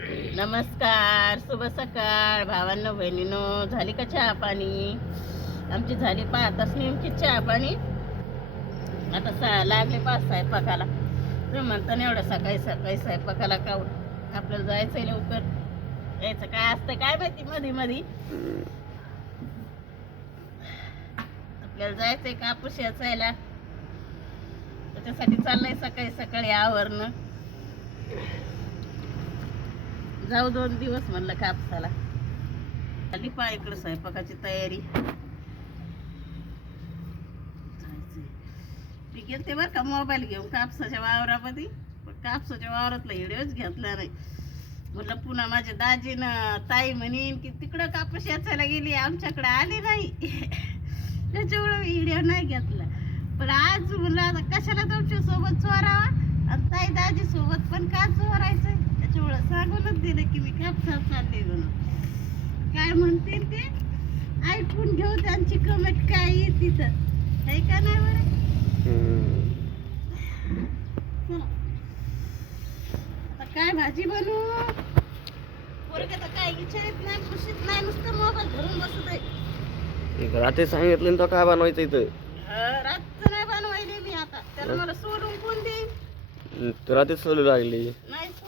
नमस्कार शुभ सकाळ. भावांनो बहिणीनो झाली का चहा पाणी? आमची झाली पाहताच नेमकी चहा पाणी. आता सा लागले पाच स्वयंपाकाला. तुम्ही म्हणता ना एवढं सकाळी सकाळी स्वयंपाकाला काऊन? आपल्याला जायचंय लवकर. यायचं काय असतं काय माहिती? मध्ये मध्ये आपल्याला जायचंय कापूस याचायला त्याच्यासाठी चाललंय सकाळी सकाळी आवरणं. जाऊ दोन दिवस म्हणलं कापसाला. आली पा इकडे स्वयंपाकाची तयारी. मी गेलते बरं का मोबाईल घेऊन कापसाच्या वावरामध्ये. पण कापसाच्या वावरातला व्हिडिओच घेतला नाही. म्हटलं पुन्हा माझ्या दाजीनं ताई म्हणेन की तिकडं कापूस याचायला गेली आमच्याकडे आली नाही. त्याच्यामुळे व्हिडिओ नाही घेतला. पण आज म्हणलं आता कशाला तुमच्यासोबत चोरावा? आणि ताई दाजी सोबत पण का चोरायचं त्याच्यामुळे सांगूनच दिलं की मी कापसात चालले म्हणून. काय म्हणते ते? ऐकून घेऊ त्यांची कमेंट काय आहे तिथं. आहे का नाही बरं? काय भाजी बनवू? पोरगे तर काय विचारित नाही खुशीत नाही नुसतं मोबाईल धरून बसत आहे. रात्री सांगितलं ना तो काय बनवायचं इथं? रातचं नाही बनवायले मी आता. त्याला मला सोडून कोण तर रात्री सोलू लागली.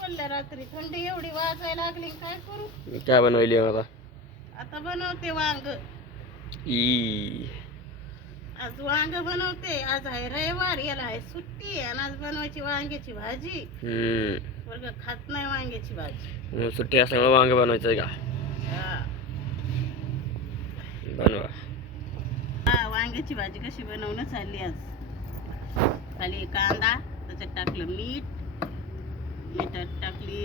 रात्री थंडी एवढी वाजायला लागली काय करू? काय बनवली मग आता आता बनवते वांग. ई. आज वांग बनवते. आज आहे रविवार याला आहे सुट्टी आणि आज बनवायची वांग्याची भाजी. हम्म. वर्ग खात नाही वांग्याची भाजी. मग सुट्टी असल्यामुळे वांग बनवायचं आहे का? हा. बनवा. हा वांग्याची भाजी कशी बनवणं चालली आज? खाली कांदा त्याच्यात टाकलं मीठ मिठात टाकली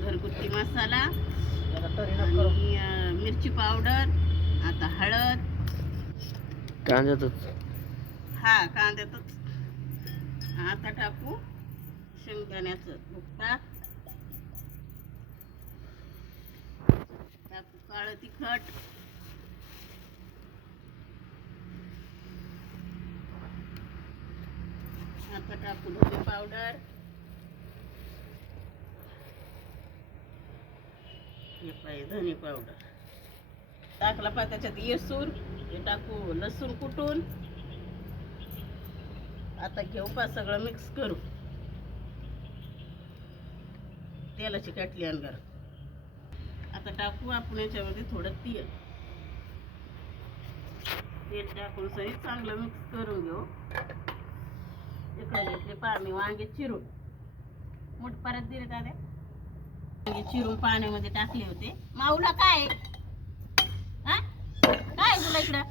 घरगुती मसाला आणि मिरची पावडर आता हळद. कांद्यातच. हा कांद्यातच. आता टाकू शेंगदाण्याचं भुकटा टाकू काळं तिखट. आता टाकू धने पावडर. हे पाहिजे धने पावडर. टाकला पा त्याच्यात येसून हे टाकू लसूण कुटून. आता घेऊ पा सगळं मिक्स करू. तेलाची काटली अंगार आता टाकू आपण याच्यामध्ये थोडं तेल. तेल टाकून सरी चांगलं मिक्स करून घेऊ. इकडे घेतले पा मी वांगे चिरून. मोठ परत दिले दादा चिरून पाण्यामध्ये टाकले होते. माऊला काय काय तुला इकडं?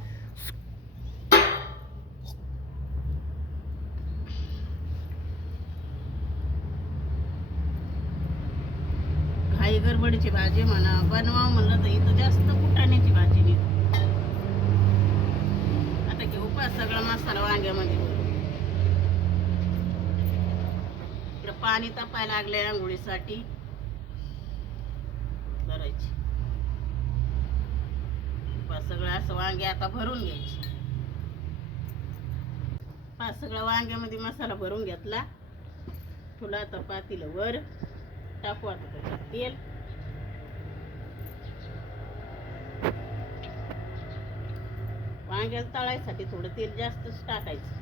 काही गडबडीची भाजी म्हणा बनवा म्हणलं तर इथं जास्त कुटाण्याची भाजी नाही. आता घेऊ पा सगळा मसाला वांग्यामध्ये. इकडं पाणी तापायला लागलंय आंघोळीसाठी. करायची. सगळं असं वांगे आता भरून घ्यायचे. पा सगळं वांग्यामध्ये मसाला भरून घेतला. तुला आता पातील वर. टाकू आता त्याच्यात तेल. वांग्याला तळायसाठी थोडं तेल जास्तच टाकायचं.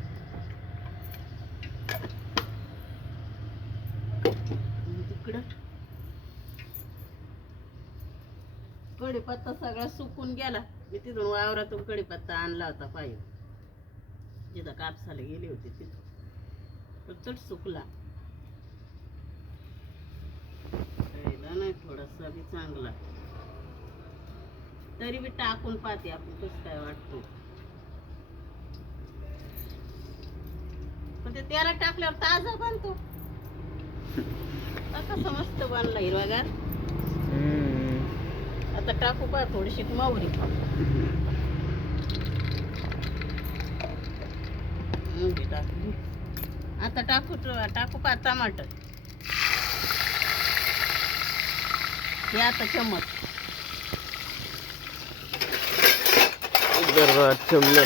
तिकडं कढीपत्ता सगळा सुकून गेला. मी तिथून वावरातून कढीपत्ता आणला होता पाहिजे. जिथं कापसाला गेले होते तिथं. तो चट सुकला. राहिला नाही थोडासा बी चांगला. तरी बी टाकून पाहते आपण कसं काय वाटतो पण ते त्याला टाकल्यावर ताजा बनतो. कसं मस्त बनला हिरवागार. आता टाकू पा थोडीशी मोहरी टाकली. आता टाकू टाकू पा टमाटर. हे आता चम्मच. आहे.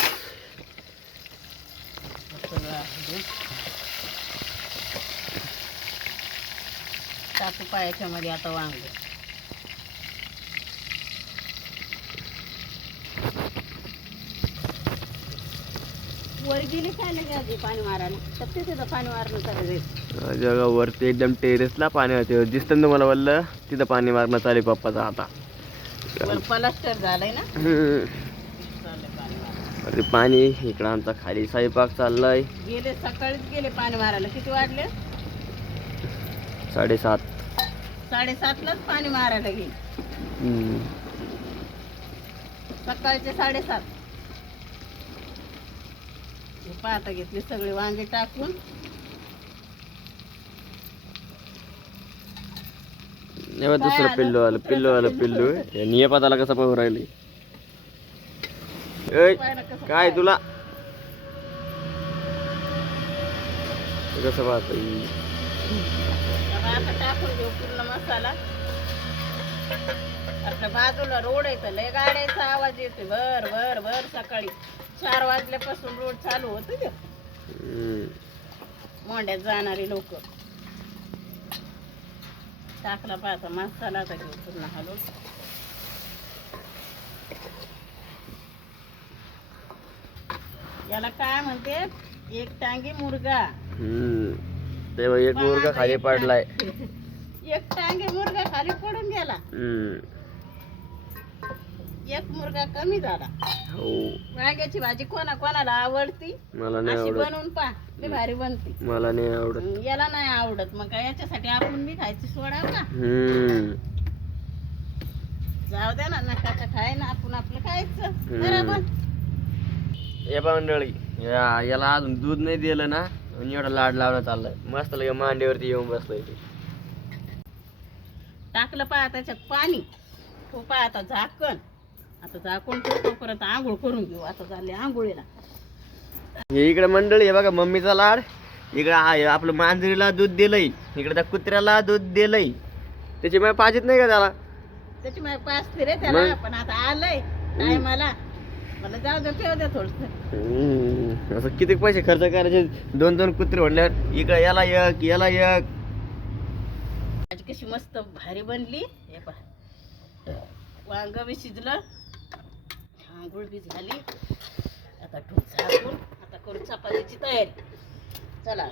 टाकू पा याच्यामध्ये आता वांग. वर गेली काय नाही आधी पाणी मारायला. तर तिथं पाणी मारणं चालू जगा वरती एकदम टेरेसला पाणी होते. दिसतं तुम्हाला वल्ल? तिथं पाणी मारणं चालेल पप्पाचा आता. वर प्लास्टर झालंय ना? हम्म. चाललंय पाणी मारायला. अरे पाणी इकडं आमचा खाली स्वयंपाक चाललाय. गेले सकाळीच गेले पाणी मारायला. किती वाजले? साडेसात. साडेसातलाच पाणी मारायला गेले. हम्म. सकाळचे साडेसात. पाहता घेतले सगळे वांगे टाकून. हे बघ दुसरं? पिल्लू आलं पिल्लू आलं पिल्लू. निये पताला कसं पाहू राहिले? काय तुला? कसं पाहत टाकून देऊ पूर्ण मसाला. आपल्या बाजूला रोड आहे तर लय गाड्याचा आवाज येते भर भर भर सकाळी. चार वाजल्यापासून रोड चालू होते मोंड्यात जाणारी लोक. टाकला पाहता मसाला आता घेऊ पूर्ण हलवून. याला काय म्हणते? एक टांगी मुर्गा. ते बघ, एक मुर्गा खाली पडलाय. एक टांगे मुर्गा खाली पडून गेला. एक मुर्गा कमी झाला. हो. वांग्याची भाजी कोणा कोणाला आवडती? मला नाही अशी आवडत. बनवून पा लय भारी बनते. मला नाही आवडत. याला नाही आवडत. मग काय याच्यासाठी आपण बी खायची सोडा का हम्म. जाऊ द्या ना नकाचं खाय ना आपण आपलं खायचं. हम्म. बरोबर हे पहा मंडळी या- याला अजून दूध नाही दिलं ना आणि एवढा लाड लावणं चाललाय. मस्त लगे मांडीवरती येऊन बसलाय ते. टाकलं पहा त्याच्यात पाणी. तो पहा आता झाकण. आता झाकून ठेवतो परत? आंघोळ करून घेऊ. आता झाले आंघोळीला. हे इकडे मंडळी हे बघा मम्मीचा लाड. इकडे आपलं मांजरीला दूध दिलंय. इकडे त्या कुत्र्याला दूध दिलंय. त्याची मग पाहिजेत नाही का त्याला? त्याची माझी पाच फिरे त्याला? पण आता आलंय काय मला मला जाऊ दे ठेव दे थोडस. हम्म. असं किती पैसे खर्च करायचे? दोन दोन कुत्रे म्हणल्यावर इकडे याला एक याला एक. कशी मस्त भारी बनली. हे पहा. वांग बी शिजलं. आंघोळ बी झाली. आता ठोक झाकून आता करू चपातीची तयारी. चला.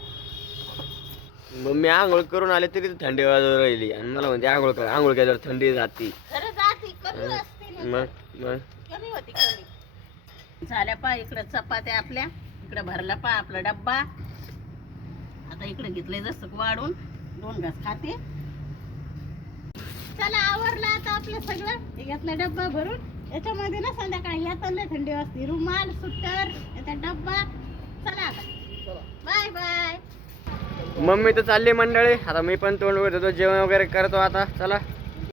मम्मी आंघोळ करून आले तरी थंडी वाजवून राहिली. आणि मला म्हणते आंघोळ कर आंघोळ केल्यावर थंडी जाते. खरं जाती कमी असते ना. मग मग? कमी होती कमी. झाल्या पा इकडं चपात्या आपल्या. इकडं भरला पा आपला डब्बा. आता इकडे घेतलंय जसं वाढून. दोन घास खाते. चला आवरलं आता आपलं सगळं. हे घेतलं डब्बा भरून. याच्यामध्ये ना संध्याकाळी येतात लय थंडी वाजते. रुमाल सुट्टर याचा डब्बा. चला आता. Bye bye. मम्मी तर चालली मंडळी. आता मी पण तोंड वगैरे देतो जेवण वगैरे करतो आता. चला.